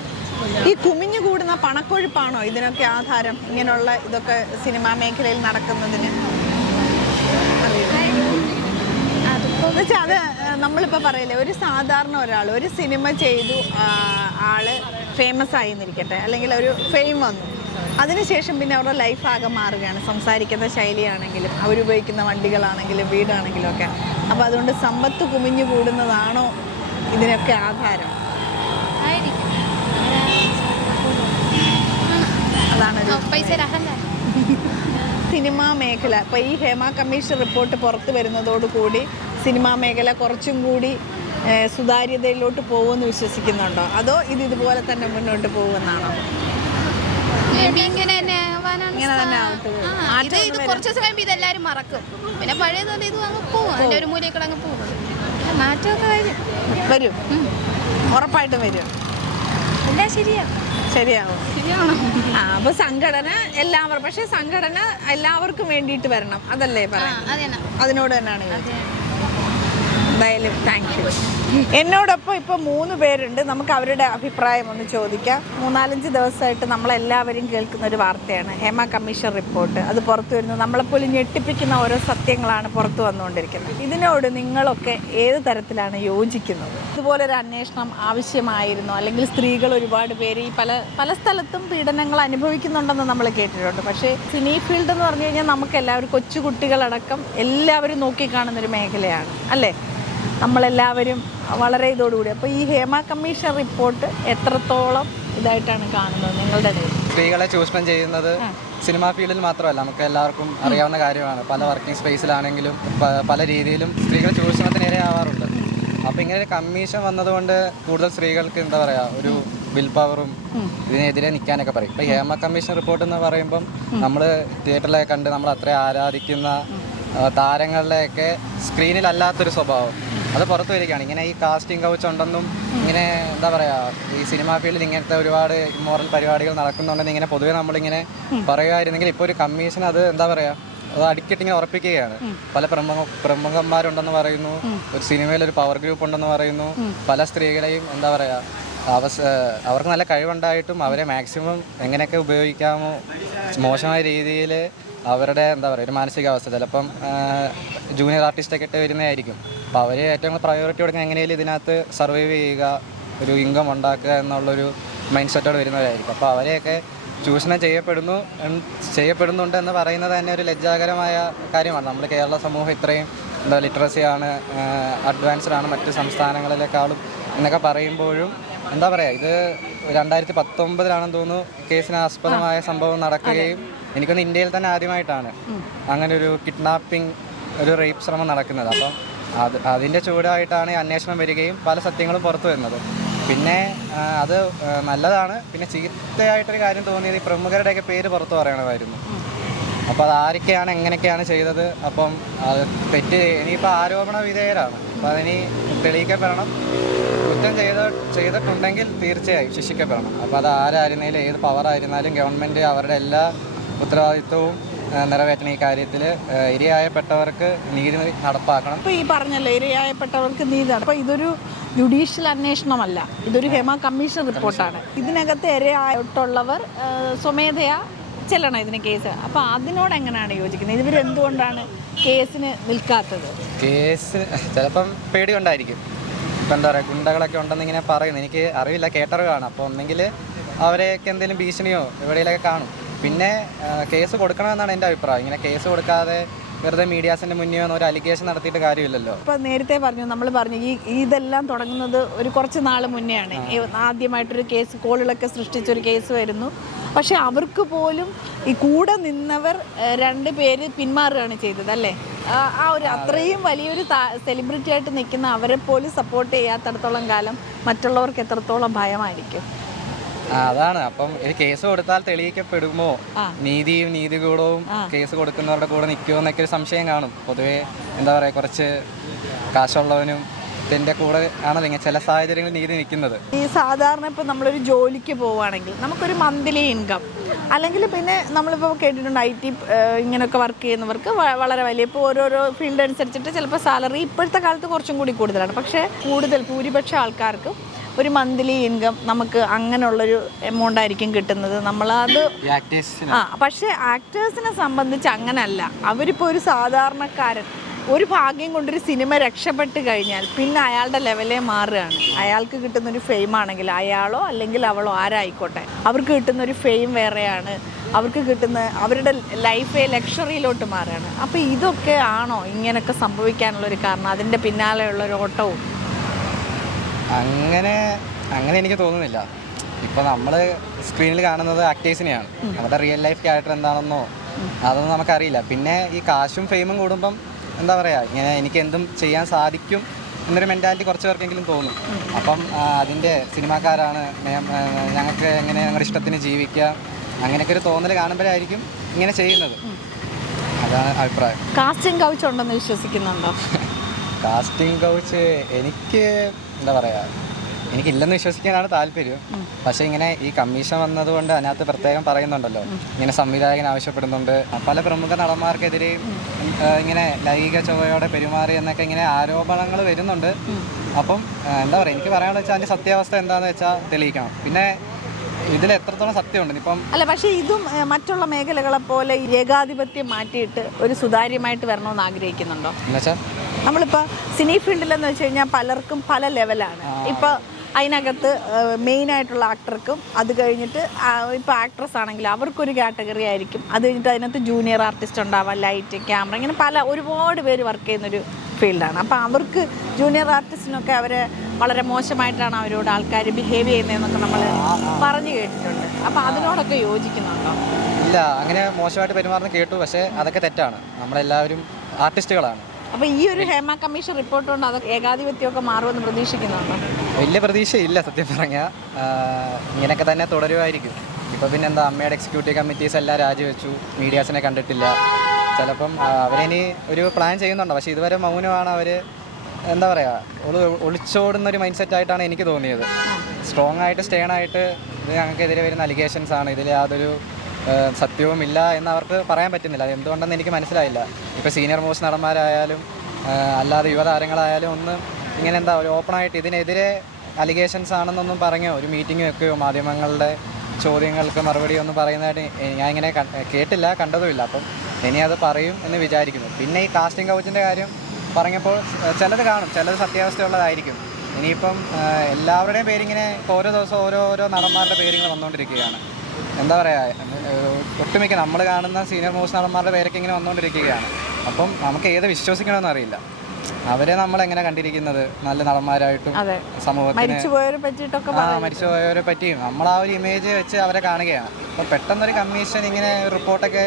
ഈ കുമിഞ്ഞു കൂടുന്ന പണക്കൊഴുപ്പാണോ ഇതിനൊക്കെ ആധാരം ഇങ്ങനെയുള്ള ഇതൊക്കെ സിനിമാ മേഖലയിൽ നടക്കുന്നതിന്? അത് നമ്മളിപ്പോൾ പറയില്ലേ ഒരു സാധാരണ ഒരാൾ ഒരു സിനിമ ചെയ്തു ആൾ ഫേമസ് ആയി എന്നിരിക്കട്ടെ അല്ലെങ്കിൽ ഒരു ഫെയിം വന്നു. അതിനുശേഷം പിന്നെ അവരുടെ ലൈഫ് ആകെ മാറുകയാണ്. സംസാരിക്കുന്ന ശൈലിയാണെങ്കിലും അവരുപയോഗിക്കുന്ന വണ്ടികളാണെങ്കിലും വീടാണെങ്കിലും ഒക്കെ. അപ്പോൾ അതുകൊണ്ട് സമ്പത്ത് കുമിഞ്ഞു കൂടുന്നതാണോ ഇതിനൊക്കെ ആധാരം? സിനിമാ മേഖല. ഇപ്പോൾ ഈ ഹേമ കമ്മീഷൻ റിപ്പോർട്ട് പുറത്തു വരുന്നതോടുകൂടി സിനിമാ മേഖല കുറച്ചും കൂടി സുതാര്യതയിലോട്ട് പോകുമെന്ന് വിശ്വസിക്കുന്നുണ്ടോ? അതോ ഇത് ഇതുപോലെ തന്നെ മുന്നോട്ട് പോകുമെന്നാണോ? ഇങ്ങനെ തന്നെ ഇത് കുറച്ച് സമയം ഇതെല്ലാരും മറക്കും. പിന്നെ പഴയതുപോലെ ഇത് അങ്ങ് പോവും. അതിന്റെ ഒരു മൂലയൊക്കെ അങ്ങ് പോവും. മാറ്റമൊക്കെ വരും. വരും. ഉറപ്പായിട്ടും വരും. എല്ലാം ശരിയാ ശരിയാവും. ശരിയാണോ ആ അപ്പൊ സംഘടന എല്ലാവർക്കും പക്ഷെ സംഘടന എല്ലാവർക്കും വേണ്ടിയിട്ട് വരണം. അതല്ലേ പറയാം അതിനോട് തന്നെയാണ്. എന്തായാലും താങ്ക് യു എന്നോടൊപ്പം ഇപ്പോൾ മൂന്ന് പേരുണ്ട്. നമുക്ക് അവരുടെ അഭിപ്രായം ഒന്ന് ചോദിക്കാം. മൂന്നാലഞ്ച് ദിവസമായിട്ട് നമ്മളെല്ലാവരും കേൾക്കുന്ന ഒരു വാർത്തയാണ്. ഹേമ കമ്മീഷൻ റിപ്പോർട്ട് അത് പുറത്തു വരുന്നത് നമ്മളെപ്പോലും ഞെട്ടിപ്പിക്കുന്ന ഓരോ സത്യങ്ങളാണ് പുറത്തു വന്നുകൊണ്ടിരിക്കുന്നത്. ഇതിനോട് നിങ്ങളൊക്കെ ഏത് തരത്തിലാണ് യോജിക്കുന്നത്? ഇതുപോലൊരു അന്വേഷണം ആവശ്യമായിരുന്നു? അല്ലെങ്കിൽ സ്ത്രീകൾ ഒരുപാട് പേര് ഈ പല പല സ്ഥലത്തും പീഡനങ്ങൾ അനുഭവിക്കുന്നുണ്ടെന്ന് നമ്മൾ കേട്ടിട്ടുണ്ട്. പക്ഷേ സിനി ഫീൽഡ് എന്ന് പറഞ്ഞു കഴിഞ്ഞാൽ നമുക്ക് എല്ലാവരും കൊച്ചുകുട്ടികളടക്കം എല്ലാവരും നോക്കിക്കാണുന്നൊരു മേഖലയാണ്. അല്ലേ? നമ്മളെല്ലാവരും വളരെ ഇതോടുകൂടി. അപ്പോൾ ഈ ഹേമ കമ്മീഷൻ റിപ്പോർട്ട് എത്രത്തോളം ഇതായിട്ടാണ് കാണുന്നത്? നിങ്ങളുടെ സ്ത്രീകളെ ചൂഷണം ചെയ്യുന്നത് സിനിമാ ഫീൽഡിൽ മാത്രമല്ല നമുക്ക് എല്ലാവർക്കും അറിയാവുന്ന കാര്യമാണ്. പല വർക്കിംഗ് സ്പേസിലാണെങ്കിലും പല രീതിയിലും സ്ത്രീകൾ ചൂഷണത്തിന് ഇരയാവാറുണ്ട്. അപ്പോൾ ഇങ്ങനെ ഒരു കമ്മീഷൻ വന്നതുകൊണ്ട് കൂടുതൽ സ്ത്രീകൾക്ക് എന്താ പറയുക ഒരു വിൽ പവറും ഇതിനെതിരെ നിൽക്കാനൊക്കെ പറയും. ഇപ്പം ഹേമ കമ്മീഷൻ റിപ്പോർട്ട് എന്ന് പറയുമ്പം നമ്മൾ തിയേറ്ററിലെ കണ്ട് നമ്മൾ അത്ര ആരാധിക്കുന്ന താരങ്ങളുടെയൊക്കെ സ്ക്രീനിലല്ലാത്തൊരു സ്വഭാവം. അത് പുറത്തു വരികയാണ്. ഇങ്ങനെ ഈ കാസ്റ്റിംഗ് കൗച്ച് ഉണ്ടെന്നും ഇങ്ങനെ എന്താ പറയാ ഈ സിനിമാ ഫീൽഡിൽ ഇങ്ങനത്തെ ഒരുപാട് ഇമ്മോറൽ പരിപാടികൾ നടക്കുന്നുണ്ടെന്ന് ഇങ്ങനെ പൊതുവെ നമ്മളിങ്ങനെ പറയുമായിരുന്നെങ്കിൽ ഇപ്പോൾ ഒരു കമ്മീഷൻ അത് എന്താ പറയാ അത് അടിക്കട്ടി ഇങ്ങനെ ഉറപ്പിക്കുകയാണ്. പല പ്രമുഖ പ്രമുഖന്മാരുണ്ടെന്ന് പറയുന്നു. ഒരു സിനിമയിൽ ഒരു പവർ ഗ്രൂപ്പ് ഉണ്ടെന്ന് പറയുന്നു. പല സ്ത്രീകളെയും എന്താ പറയാ അവസ അവർക്ക് നല്ല കഴിവുണ്ടായിട്ടും അവരെ മാക്സിമം എങ്ങനെയൊക്കെ ഉപയോഗിക്കാമോ മോശമായ രീതിയിൽ അവരുടെ എന്താ പറയുക ഒരു മാനസികാവസ്ഥ. ചിലപ്പം ജൂനിയർ ആർട്ടിസ്റ്റൊക്കെ ഇട്ട് വരുന്നതായിരിക്കും. അപ്പോൾ അവർ ഏറ്റവും കൂടുതൽ പ്രയോറിറ്റി കൊടുക്കുന്ന എങ്ങനെയും ഇതിനകത്ത് സർവൈവ് ചെയ്യുക ഒരു ഇൻകം ഉണ്ടാക്കുക എന്നുള്ളൊരു മൈൻഡ് സെറ്റോട് വരുന്നവരായിരിക്കും. അപ്പോൾ അവരെയൊക്കെ ചൂഷണം ചെയ്യപ്പെടുന്നു ചെയ്യപ്പെടുന്നുണ്ട് എന്ന് പറയുന്നത് തന്നെ ഒരു ലജ്ജാകരമായ കാര്യമാണ്. നമ്മൾ കേരള സമൂഹം ഇത്രയും എന്താ ലിറ്ററസിയാണ് അഡ്വാൻസ്ഡ് ആണ് മറ്റ് സംസ്ഥാനങ്ങളിലേക്കാളും എന്നൊക്കെ പറയുമ്പോഴും എന്താ പറയുക ഇത് രണ്ടായിരത്തി പത്തൊമ്പതിലാണെന്ന് തോന്നുന്നു കേസിന് ആസ്പദമായ സംഭവം നടക്കുകയും എനിക്കൊന്ന് ഇന്ത്യയിൽ തന്നെ ആദ്യമായിട്ടാണ് അങ്ങനെ ഒരു കിഡ്നാപ്പിംഗ് ഒരു റേപ്പ് ശ്രമം നടക്കുന്നത്. അപ്പം അത് അതിന്റെ ചൂടായിട്ടാണ് അന്വേഷണം വരികയും പല സത്യങ്ങളും പുറത്തു വരുന്നത്. പിന്നെ അത് നല്ലതാണ്. പിന്നെ ചീത്തയായിട്ടൊരു കാര്യം തോന്നിയത് ഈ പ്രമുഖരുടെയൊക്കെ പേര് പുറത്തു പറയണമായിരുന്നു. അപ്പോൾ അത് ആരൊക്കെയാണ് എങ്ങനെയൊക്കെയാണ് ചെയ്തത്? അപ്പം അത് തെറ്റ് ഇനിയിപ്പോൾ ആരോപണ വിധേയരാണ്. അപ്പോൾ അതിനി തെളിയിക്കപ്പെടണം. കുറ്റം ചെയ്ത ചെയ്തിട്ടുണ്ടെങ്കിൽ തീർച്ചയായും ശിക്ഷിക്കപ്പെടണം. അപ്പോൾ അത് ആരായിരുന്നാലും ഏത് പവറായിരുന്നാലും ഗവൺമെന്റ് അവരുടെ എല്ലാ ഉത്തരവാദിത്വവും നിറവേറ്റണം ഈ കാര്യത്തിൽ ഇരയായപ്പെട്ടവർക്ക് നീതി നടപ്പാക്കണം. അപ്പോൾ ഈ പറഞ്ഞല്ലോ ഇരയായപ്പെട്ടവർക്ക് നീതി അപ്പോൾ ഇതൊരു ജുഡീഷ്യൽ അന്വേഷണമല്ല. ഇതൊരു ഹേമ കമ്മീഷൻ റിപ്പോർട്ടാണ്. ഇതിനകത്ത് ഇരയായിട്ടുള്ളവർ സ്വമേധയാ ചെല്ലണം ഇതിന് കേസ്. അപ്പോൾ അതിനോട് എങ്ങനെയാണ് യോജിക്കുന്നത്? ഇവർ എന്തുകൊണ്ടാണ് കേസിന് നിൽക്കാത്തത്? കേസ് ചിലപ്പം പേടി കൊണ്ടായിരിക്കും ഇപ്പം എന്താ പറയുക ഗുണ്ടകളൊക്കെ ഉണ്ടെന്ന് ഇങ്ങനെ പറയുന്നു. എനിക്ക് അറിവില്ല കേട്ടറിവാണ്. അപ്പോൾ ഒന്നെങ്കിൽ അവരെയൊക്കെ എന്തെങ്കിലും ഭീഷണിയോ എവിടെയെങ്കിലൊക്കെ കാണും. പിന്നെ കേസ് കൊടുക്കണമെന്നാണ് എന്റെ അഭിപ്രായം. ഇങ്ങനെ കേസ് കൊടുക്കാതെ വെറുതെ മീഡിയാസിന്റെ മുന്നേ വന്ന് ഒരു അലിഗേഷൻ നടത്തിയിട്ട് കാര്യമില്ലല്ലോ. ഇപ്പൊ നേരത്തെ പറഞ്ഞു നമ്മൾ പറഞ്ഞു ഈ ഇതെല്ലാം തുടങ്ങുന്നത് ഒരു കുറച്ച് നാൾ മുന്നെയാണ്. ആണ് ആദ്യമായിട്ടൊരു കേസ് കോളുകളൊക്കെ സൃഷ്ടിച്ചൊരു കേസ് വരുന്നു. പക്ഷെ അവർക്ക് പോലും ഈ കൂടെ നിന്നവർ രണ്ട് പേര് പിന്മാറുകയാണ് ചെയ്തത് അല്ലേ? ആ- ഒരു അത്രയും വലിയൊരു സെലിബ്രിറ്റി ആയിട്ട് നിൽക്കുന്ന അവരെ പോലും സപ്പോർട്ട് ചെയ്യാത്തടത്തോളം കാലം മറ്റുള്ളവർക്ക് എത്രത്തോളം ഭയമായിരിക്കും? അതാണ്. അപ്പം ഒരു കേസ് കൊടുത്താൽ തെളിയിക്കപ്പെടുമോ? നീതിയും നീതികൂടവും കേസ് കൊടുക്കുന്നവരുടെ കൂടെ നിൽക്കുമോ എന്നൊക്കെ ഒരു സംശയം കാണും. പൊതുവേ എന്താ പറയുക കുറച്ച് കാശുള്ളവനും ഇതിന്റെ കൂടെ ആണ് ചില സാഹചര്യങ്ങളിൽ നീതി നിൽക്കുന്നത്. ഈ സാധാരണ ഇപ്പോൾ നമ്മളൊരു ജോലിക്ക് പോവുകയാണെങ്കിൽ നമുക്കൊരു മന്ത്ലി ഇൻകം. അല്ലെങ്കിൽ പിന്നെ നമ്മളിപ്പോൾ കേട്ടിട്ടുണ്ട് ഐ ടി ഇങ്ങനെയൊക്കെ വർക്ക് ചെയ്യുന്നവർക്ക് വളരെ വലിയ ഇപ്പോൾ ഓരോരോ ഫീൽഡ് അനുസരിച്ചിട്ട് ചിലപ്പോൾ സാലറി ഇപ്പോഴത്തെ കാലത്ത് കുറച്ചും കൂടി കൂടുതലാണ്. പക്ഷേ കൂടുതൽ ഭൂരിപക്ഷം ആൾക്കാർക്കും ഒരു മന്ത്ലി ഇൻകം നമുക്ക് അങ്ങനെയുള്ളൊരു എമൗണ്ട് ആയിരിക്കും കിട്ടുന്നത്. നമ്മളത് ആ പക്ഷേ ആക്ടേഴ്സിനെ സംബന്ധിച്ച് അങ്ങനല്ല. അവരിപ്പോൾ ഒരു സാധാരണക്കാരൻ ഒരു ഭാഗ്യം കൊണ്ടൊരു സിനിമ രക്ഷപ്പെട്ട് കഴിഞ്ഞാൽ പിന്നെ അയാളുടെ ലെവലേ മാറുകയാണ്. അയാൾക്ക് കിട്ടുന്ന ഒരു ഫെയിം ആണെങ്കിൽ അയാളോ അല്ലെങ്കിൽ അവളോ ആരായിക്കോട്ടെ. അവർക്ക് കിട്ടുന്ന ഒരു ഫെയിം വേറെയാണ്. അവർക്ക് കിട്ടുന്ന അവരുടെ ലൈഫേ ലക്ഷറിയിലോട്ട് മാറുകയാണ്. അപ്പോൾ ഇതൊക്കെ ആണോ ഇങ്ങനെയൊക്കെ സംഭവിക്കാനുള്ളൊരു കാരണം? അതിന്റെ പിന്നാലെയുള്ള ഒരു ഓട്ടവും? അങ്ങനെ അങ്ങനെ എനിക്ക് തോന്നുന്നില്ല. ഇപ്പൊ നമ്മൾ സ്ക്രീനിൽ കാണുന്നത് ആക്ടേഴ്സിനെയാണ് അവരുടെ റിയൽ ലൈഫ് ക്യാരക്ടർ എന്താണെന്നോ അതൊന്നും നമുക്കറിയില്ല. പിന്നെ ഈ കാശും ഫെയിമും കൂടുമ്പം എന്താ പറയുക ഇങ്ങനെ എനിക്ക് എന്തും ചെയ്യാൻ സാധിക്കും എന്നൊരു മെന്റാലിറ്റി കുറച്ച് പേർക്കെങ്കിലും തോന്നും. അപ്പം അതിന്റെ സിനിമാക്കാരാണ് ഞങ്ങൾക്ക് എങ്ങനെ ഞങ്ങളുടെ ഇഷ്ടത്തിന് ജീവിക്കാം അങ്ങനെയൊക്കെ ഒരു തോന്നൽ കാണുമ്പോഴായിരിക്കും ഇങ്ങനെ ചെയ്യുന്നത്. അതാണ് അഭിപ്രായം. കാസ്റ്റിംഗ് കൗച്ച് ഉണ്ടെന്ന് വിശ്വസിക്കുന്നുണ്ടോ? കാസ്റ്റിംഗ് കൗച്ച് എനിക്ക് എന്താ പറയുക എനിക്കില്ലെന്ന് വിശ്വസിക്കാനാണ് താല്പര്യം. പക്ഷേ ഇങ്ങനെ ഈ കമ്മീഷൻ വന്നതുകൊണ്ട് അതിനകത്ത് പ്രത്യേകം പറയുന്നുണ്ടല്ലോ. ഇങ്ങനെ സംവിധായകൻ ആവശ്യപ്പെടുന്നുണ്ട്. പല പ്രമുഖ നടന്മാർക്കെതിരെയും ഇങ്ങനെ ലൈംഗിക ചൊവ്വയോടെ പെരുമാറി എന്നൊക്കെ ഇങ്ങനെ ആരോപണങ്ങൾ വരുന്നുണ്ട്. അപ്പം എന്താ പറയുക എനിക്ക് പറയാനുള്ള വെച്ചാൽ അതിന്റെ സത്യാവസ്ഥ എന്താണെന്ന് വെച്ചാൽ തെളിയിക്കണം. പിന്നെ ഇതിൽ എത്രത്തോളം സത്യമുണ്ട്? ഇപ്പം അല്ല പക്ഷേ ഇതും മറ്റുള്ള മേഖലകളെ പോലെ ഏകാധിപത്യം മാറ്റിയിട്ട് ഒരു സുതാര്യമായിട്ട് വരണമെന്ന് ആഗ്രഹിക്കുന്നുണ്ടോ? എന്നുവെച്ചാൽ നമ്മളിപ്പോൾ സിനി ഫീൽഡിലെന്ന് വെച്ച് കഴിഞ്ഞാൽ പലർക്കും പല ലെവലാണ്. ഇപ്പോൾ അതിനകത്ത് മെയിനായിട്ടുള്ള ആക്ടർക്കും അത് കഴിഞ്ഞിട്ട് ഇപ്പോൾ ആക്ട്രസ് ആണെങ്കിൽ അവർക്കൊരു കാറ്റഗറി ആയിരിക്കും. അത് കഴിഞ്ഞിട്ട് അതിനകത്ത് ജൂനിയർ ആർട്ടിസ്റ്റ് ഉണ്ടാവാം ലൈറ്റ് ക്യാമറ ഇങ്ങനെ പല ഒരുപാട് പേര് വർക്ക് ചെയ്യുന്നൊരു ഫീൽഡാണ് അപ്പോൾ അവർക്ക് ജൂനിയർ ആർട്ടിസ്റ്റിനൊക്കെ അവർ വളരെ മോശമായിട്ടാണ് അവരോട് ആൾക്കാർ ബിഹേവ് ചെയ്യുന്നതെന്നൊക്കെ നമ്മൾ പറഞ്ഞു കേട്ടിട്ടുണ്ട്. അപ്പോൾ അതിനോടൊക്കെ യോജിക്കുന്നുണ്ടോ? ഇല്ല അങ്ങനെ മോശമായിട്ട് പെരുമാറുന്ന കേട്ടു പക്ഷേ അതൊക്കെ തെറ്റാണ്. നമ്മളെല്ലാവരും ആർട്ടിസ്റ്റുകളാണ് അപ്പോൾ ഈ ഒരു ഹേമ കമ്മീഷൻ റിപ്പോർട്ട് കൊണ്ട് അത് ഏകാധിപത്യമൊക്കെ മാറുമെന്ന് പ്രതീക്ഷിക്കുന്നുണ്ടോ? വലിയ പ്രതീക്ഷയില്ല സത്യം പറഞ്ഞാൽ ഇങ്ങനെയൊക്കെ തന്നെ തുടരുമായിരിക്കും. ഇപ്പോൾ പിന്നെ എന്താ അമ്മയുടെ എക്സിക്യൂട്ടീവ് കമ്മിറ്റീസ് എല്ലാം രാജിവെച്ചു മീഡിയാസിനെ കണ്ടിട്ടില്ല. ചിലപ്പം അവരിനി ഒരു പ്ലാൻ ചെയ്യുന്നുണ്ടോ. പക്ഷേ ഇതുവരെ മൗനമാണ് അവർ എന്താ പറയുക ഒളിച്ചോടുന്ന ഒരു മൈൻഡ് സെറ്റ് ആയിട്ടാണ് എനിക്ക് തോന്നിയത്. സ്ട്രോങ് ആയിട്ട് സ്റ്റേൺ ആയിട്ട് ഇത് ഞങ്ങൾക്കെതിരെ വരുന്ന അലിഗേഷൻസ് ആണ്. ഇതിൽ യാതൊരു ആ, സത്യവും എന്ന് അവർക്ക് പറയാൻ പറ്റുന്നില്ല. അത് എന്തുകൊണ്ടെന്ന് എനിക്ക് മനസ്സിലായില്ല. ഇപ്പോൾ സീനിയർ മോസ്റ്റ് നടന്മാരായാലും അല്ലാതെ യുവതാരങ്ങളായാലും ഒന്ന് ഇങ്ങനെ എന്താ ഒരു ഓപ്പണായിട്ട് ഇതിനെതിരെ അലിഗേഷൻസ് ആണെന്നൊന്നും പറഞ്ഞോ ഒരു മീറ്റിംഗ് വെക്കുകയോ മാധ്യമങ്ങളുടെ ചോദ്യങ്ങൾക്ക് മറുപടി ഒന്നും പറയുന്നതായിട്ട് ഞാൻ ഇങ്ങനെ കേട്ടില്ല കണ്ടതുമില്ല. അപ്പം ഇനി അത് പറയും എന്ന് വിചാരിക്കുന്നു. പിന്നെ ഈ കാസ്റ്റിംഗ് കൗച്ചിന്റെ കാര്യം പറഞ്ഞപ്പോൾ ചിലത് കാണും. ചിലത് സത്യാവസ്ഥയുള്ളതായിരിക്കും. ഇനിയിപ്പം എല്ലാവരുടെയും പേരിങ്ങനെ ഓരോ ദിവസം ഓരോ ഓരോ നടന്മാരുടെ പേരിങ്ങനെ വന്നുകൊണ്ടിരിക്കുകയാണ് എന്താ പറയുക ഒട്ടുമിക്ക നമ്മൾ കാണുന്ന സീനിയർ മോസ്റ്റ് നടന്മാരുടെ പേരൊക്കെ ഇങ്ങനെ വന്നുകൊണ്ടിരിക്കുകയാണ് അപ്പം നമുക്ക് ഏത് വിശ്വസിക്കണമെന്ന് അറിയില്ല. അവരെ നമ്മൾ എങ്ങനെ കണ്ടിരിക്കുന്നത്? നല്ല നടന്മാരായിട്ടും. സമൂഹത്തിന് ആ മരിച്ചുപോയവരെ പറ്റിയും. നമ്മൾ ആ ഒരു ഇമേജ് വെച്ച് അവരെ കാണുകയാണ്. അപ്പോൾ പെട്ടെന്നൊരു കമ്മീഷൻ ഇങ്ങനെ റിപ്പോർട്ടൊക്കെ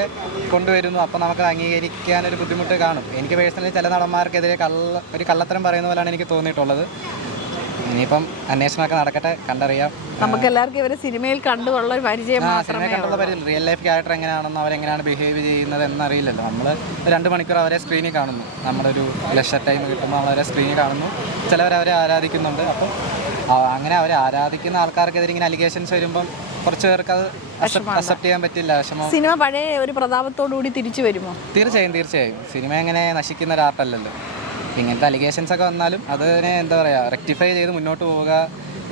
കൊണ്ടുവരുന്നു. അപ്പോൾ നമുക്ക് അംഗീകരിക്കാൻ ഒരു ബുദ്ധിമുട്ട് കാണും. എനിക്ക് പേഴ്സണലി ചില നടന്മാർക്കെതിരെ കള്ള ഒരു കള്ളത്തരം പറയുന്ന പോലെയാണ് എനിക്ക് തോന്നിയിട്ടുള്ളത്. ഇനിയിപ്പം അന്വേഷണമൊക്കെ നടക്കട്ടെ കണ്ടറിയാം. നമുക്ക് എല്ലാവർക്കും ഇവരെ സിനിമയിൽ കണ്ടുള്ള ഒരു പരിചയം മാത്രമേ കണ്ടുള്ള പരിചയം റിയൽ ലൈഫ് ക്യാരക്ടർ എങ്ങനെയാണെന്ന് അവരെങ്ങനെയാണ് ബിഹേവ് ചെയ്യുന്നത് എന്നറിയില്ലല്ലോ. നമ്മൾ രണ്ട് മണിക്കൂർ അവരെ സ്ക്രീനിൽ കാണുന്നു. നമ്മളൊരു ലക്ഷ ടൈം കിട്ടുമ്പോൾ അവരെ സ്ക്രീനിൽ കാണുന്നു. ചിലവർ അവരെ ആരാധിക്കുന്നുണ്ട്. അപ്പം അങ്ങനെ അവരെ ആരാധിക്കുന്ന ആൾക്കാർക്കെതിരെ ഇങ്ങനെ അലിഗേഷൻസ് വരുമ്പം കുറച്ച് പേർക്ക് അത് അക്സെപ്റ്റ് ചെയ്യാൻ പറ്റില്ല. സിനിമ പഴയ ഒരു പ്രതാപത്തോടു കൂടി തിരിച്ചു വരുമോ? തീർച്ചയായും തീർച്ചയായും. സിനിമ എങ്ങനെ നശിക്കുന്ന ഒരു ആർട്ടല്ലല്ലോ ഇങ്ങനത്തെ അലിഗേഷൻസ് ഒക്കെ വന്നാലും അതിനെ എന്താ പറയുക റെക്ടിഫൈ ചെയ്ത് മുന്നോട്ട് പോവുക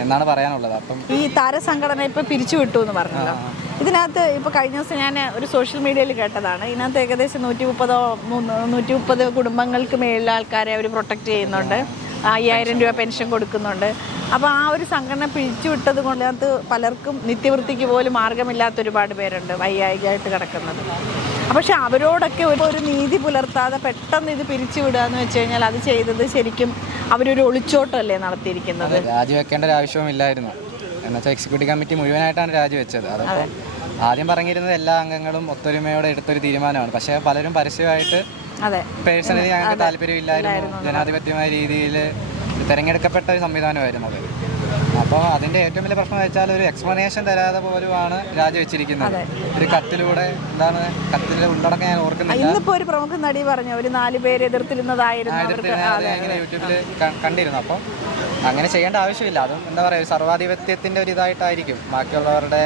എന്നാണ് പറയാനുള്ളത്. അപ്പം ഈ താരസംഘടന ഇപ്പൊ പിരിച്ചുവിട്ടു എന്ന് പറഞ്ഞല്ലോ. ഇതിനകത്ത് ഇപ്പൊ കഴിഞ്ഞ ദിവസം ഞാൻ ഒരു സോഷ്യൽ മീഡിയയിൽ കേട്ടതാണ്. ഇതിനകത്ത് ഏകദേശം നൂറ്റി മുപ്പതോ നൂറ്റി മുപ്പത് കുടുംബങ്ങൾക്ക് മേളിലെ ആൾക്കാരെ അവർ പ്രൊട്ടക്റ്റ് ചെയ്യുന്നുണ്ട്. അയ്യായിരം രൂപ പെൻഷൻ കൊടുക്കുന്നുണ്ട്. അപ്പോൾ ആ ഒരു സംഘടന പിഴിച്ചുവിട്ടത് കൊണ്ട് അത് പലർക്കും നിത്യവൃത്തിക്ക് പോലും മാർഗമില്ലാത്ത ഒരുപാട് പേരുണ്ട് വയ്യായികയായിട്ട് കിടക്കുന്നത്. പക്ഷെ അവരോടൊക്കെ ഒരു ഒരു നീതി പുലർത്താതെ പെട്ടെന്ന് ഇത് പിരിച്ചു വിടുക എന്ന് വെച്ച് കഴിഞ്ഞാൽ അത് ചെയ്തത് ശരിക്കും അവരൊരു ഒളിച്ചോട്ടമല്ലേ നടത്തിയിരിക്കുന്നത്? രാജിവെക്കേണ്ട ഒരു ആവശ്യവുമില്ലായിരുന്നു എന്നുവെച്ചാൽ എക്സിക്യൂട്ടീവ് കമ്മിറ്റി മുഴുവനായിട്ടാണ് രാജിവെച്ചത്. ആദ്യം പറഞ്ഞിരുന്നത് എല്ലാ അംഗങ്ങളും ഒത്തൊരുമയോടെ എടുത്തൊരു തീരുമാനമാണ്. പക്ഷേ പലരും പരസ്യമായിട്ട് പേഴ്സണലി ഞങ്ങൾക്ക് താല്പര്യമില്ലായിരുന്നു. ജനാധിപത്യമായ രീതിയിൽ തിരഞ്ഞെടുക്കപ്പെട്ട ഒരു സംവിധാനമായിരുന്നു അത്. അപ്പോൾ അതിന്റെ ഏറ്റവും വലിയ പ്രശ്നം വെച്ചാൽ ഒരു എക്സ്പ്ലനേഷൻ തരാതെ പോലുമാണ് രാജിവെച്ചിരിക്കുന്നത്. ഒരു കത്തിലൂടെ എന്താണ് കത്തിലെ ഉള്ളടക്കം ഞാൻ ഓർക്കുന്നില്ല. ഇന്നിപ്പോ ഒരു പ്രമുഖ നടി പറഞ്ഞു ഒരു നാല് പേര് എതിർത്തിരുന്നതായിരുന്നു യൂട്യൂബിൽ കണ്ടിരുന്നു. അപ്പോൾ അങ്ങനെ ചെയ്യേണ്ട ആവശ്യമില്ല. അതും എന്താ പറയുക സർവാധിപത്യത്തിന്റെ ഒരു ഇതായിട്ടായിരിക്കും ബാക്കിയുള്ളവരുടെ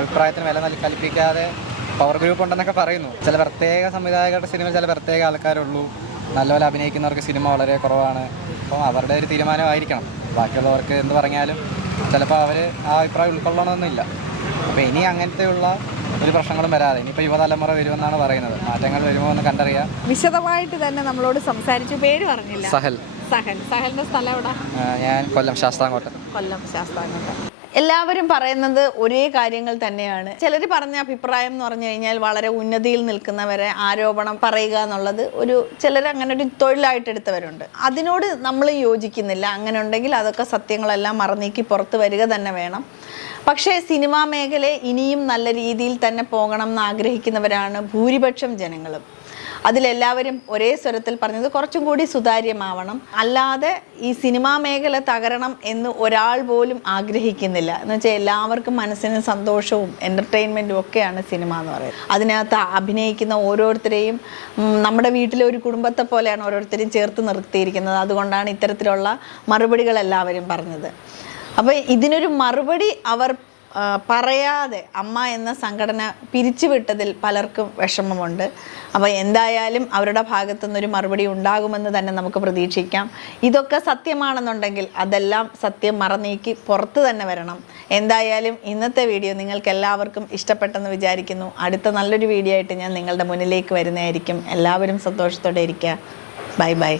അഭിപ്രായത്തിന് വില നൽകി കൽപ്പിക്കാതെ പവർ ഗ്രൂപ്പ് ഉണ്ടെന്നൊക്കെ പറയുന്നു. ചില പ്രത്യേക സംവിധായകരുടെ സിനിമ ചില പ്രത്യേക ആൾക്കാരുള്ളൂ. നല്ലപോലെ അഭിനയിക്കുന്നവർക്ക് സിനിമ വളരെ കുറവാണ്. അപ്പോൾ അവരുടെ ഒരു തീരുമാനമായിരിക്കണം. ബാക്കിയുള്ളവർക്ക് എന്ന് പറഞ്ഞാലും ചിലപ്പോൾ അവർ ആ അഭിപ്രായം ഉൾക്കൊള്ളണമെന്നില്ല. അപ്പോൾ ഇനി അങ്ങനത്തെയുള്ള ഒരു പ്രശ്നങ്ങളും വരാതെ. ഇനിയിപ്പോൾ യുവതലമുറ വരുമെന്നാണ് പറയുന്നത്. മാറ്റങ്ങൾ വരുമോ എന്ന് കണ്ടറിയാം. വിശദമായിട്ട് തന്നെ നമ്മളോട് സംസാരിച്ചു. പേര് പറഞ്ഞില്ല. സഹൽ. സഹൽ. സഹലിന്റെ സ്ഥലം എവിടെ? ഞാൻ കൊല്ലം ശാസ്താംകോട്ട. കൊല്ലം ശാസ്താംകോട്ട. എല്ലാവരും പറയുന്നത് ഒരേ കാര്യങ്ങൾ തന്നെയാണ്. ചിലർ പറഞ്ഞ അഭിപ്രായം എന്ന് പറഞ്ഞു കഴിഞ്ഞാൽ വളരെ ഉന്നതിയിൽ നിൽക്കുന്നവരെ ആരോപണം പറയുക എന്നുള്ളത് ഒരു ചിലർ അങ്ങനെ ഒരു തൊഴിലായിട്ട് എടുത്തവരുണ്ട്. അതിനോട് നമ്മൾ യോജിക്കുന്നില്ല. അങ്ങനെ ഉണ്ടെങ്കിൽ അതൊക്കെ സത്യങ്ങളെല്ലാം മറന്നീക്കി പുറത്ത് വരിക തന്നെ വേണം. പക്ഷേ സിനിമാ മേഖല ഇനിയും നല്ല രീതിയിൽ തന്നെ പോകണം എന്ന് ആഗ്രഹിക്കുന്നവരാണ് ഭൂരിപക്ഷം ജനങ്ങളും. അതിലെല്ലാവരും ഒരേ സ്വരത്തിൽ പറഞ്ഞത് കുറച്ചും കൂടി സുതാര്യമാവണം. അല്ലാതെ ഈ സിനിമാ മേഖല തകരണം എന്ന് ഒരാൾ പോലും ആഗ്രഹിക്കുന്നില്ല. എന്ന് വെച്ചാൽ എല്ലാവർക്കും മനസ്സിന് സന്തോഷവും എന്റർടൈൻമെന്റും ഒക്കെയാണ് സിനിമ എന്ന് പറയുന്നത്. അതിനകത്ത് അഭിനയിക്കുന്ന ഓരോരുത്തരെയും നമ്മുടെ വീട്ടിലെ ഒരു കുടുംബത്തെ പോലെയാണ് ഓരോരുത്തരെയും ചേർത്ത് നിർത്തിയിരിക്കുന്നത്. അതുകൊണ്ടാണ് ഇത്തരത്തിലുള്ള മറുപടികൾ എല്ലാവരും പറഞ്ഞത്. അപ്പോൾ ഇതിനൊരു മറുപടി അവർ പറയാതെ അമ്മ എന്ന സംഘടന പിരിച്ചുവിട്ടതിൽ പലർക്കും വിഷമമുണ്ട്. അപ്പോൾ എന്തായാലും അവരുടെ ഭാഗത്തു നിന്നൊരു മറുപടി ഉണ്ടാകുമെന്ന് തന്നെ നമുക്ക് പ്രതീക്ഷിക്കാം. ഇതൊക്കെ സത്യമാണെന്നുണ്ടെങ്കിൽ അതെല്ലാം സത്യം മറനീക്കി പുറത്ത് തന്നെ വരണം. എന്തായാലും ഇന്നത്തെ വീഡിയോ നിങ്ങൾക്ക് എല്ലാവർക്കും ഇഷ്ടപ്പെട്ടെന്ന് വിചാരിക്കുന്നു. അടുത്ത നല്ലൊരു വീഡിയോ ആയിട്ട് ഞാൻ നിങ്ങളുടെ മുന്നിലേക്ക് വരുന്നതായിരിക്കും. എല്ലാവരും സന്തോഷത്തോടെ ഇരിക്കുക. Bye bye.